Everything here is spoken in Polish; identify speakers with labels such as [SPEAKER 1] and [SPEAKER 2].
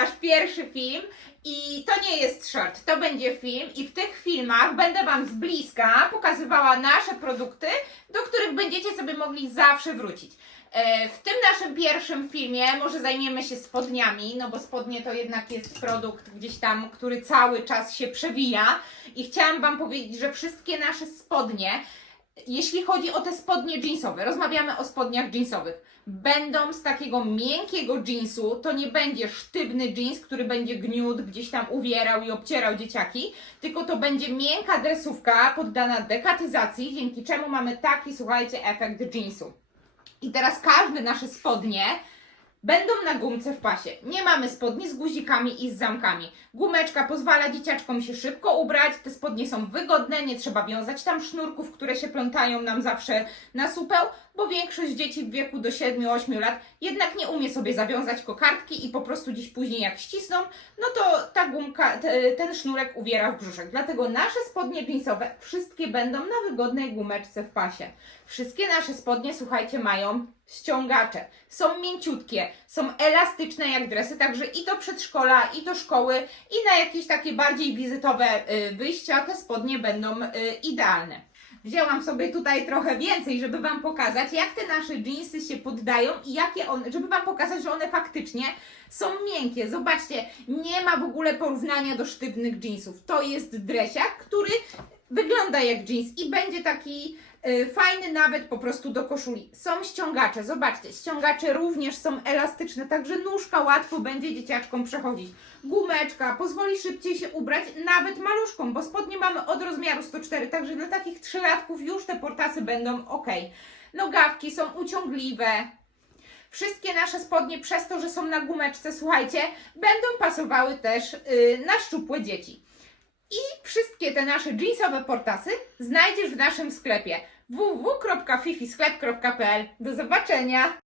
[SPEAKER 1] nasz pierwszy film i to nie jest short, to będzie film i w tych filmach będę Wam z bliska pokazywała nasze produkty, do których będziecie sobie mogli zawsze wrócić. E, W tym naszym pierwszym filmie może zajmiemy się spodniami, no bo spodnie to jednak jest produkt gdzieś tam, który cały czas się przewija i chciałam Wam powiedzieć, że wszystkie nasze spodnie, jeśli chodzi o te spodnie jeansowe, rozmawiamy o spodniach jeansowych, będą z takiego miękkiego jeansu, to nie będzie sztywny jeans, który będzie gniótł, gdzieś tam uwierał i obcierał dzieciaki, tylko to będzie miękka dresówka poddana dekatyzacji, dzięki czemu mamy taki, słuchajcie, efekt jeansu. I teraz każde nasze spodnie będą na gumce w pasie. Nie mamy spodni z guzikami i z zamkami. Gumeczka pozwala dzieciaczkom się szybko ubrać, te spodnie są wygodne, nie trzeba wiązać tam sznurków, które się plątają nam zawsze na supeł, bo większość dzieci w wieku do 7-8 lat jednak nie umie sobie zawiązać kokardki i po prostu dziś później jak ścisną, no to ta gumka, te, ten sznurek uwiera w brzuszek. Dlatego nasze spodnie jeansowe wszystkie będą na wygodnej gumeczce w pasie. Wszystkie nasze spodnie, słuchajcie, mają ściągacze. Są mięciutkie, są elastyczne jak dresy, także i do przedszkola, i do szkoły, i na jakieś takie bardziej wizytowe y, wyjścia te spodnie będą y, idealne. Wzięłam sobie tutaj trochę więcej, żeby Wam pokazać, jak te nasze jeansy się poddają i jakie one, żeby Wam pokazać, że one faktycznie są miękkie. Zobaczcie, nie ma w ogóle porównania do sztywnych jeansów. To jest dresiak, który wygląda jak jeans i będzie taki fajny nawet po prostu do koszuli. Są ściągacze, zobaczcie, ściągacze również są elastyczne, także nóżka łatwo będzie dzieciaczkom przechodzić. Gumeczka pozwoli szybciej się ubrać, nawet maluszkom, bo spodnie mamy od rozmiaru 104, także dla takich trzylatków już te portasy będą ok. Nogawki są uciągliwe, Wszystkie nasze spodnie, przez to, że są na gumeczce, słuchajcie, będą pasowały też y, na szczupłe dzieci. Wszystkie te nasze jeansowe portasy znajdziesz w naszym sklepie www.fifisklep.pl. Do zobaczenia!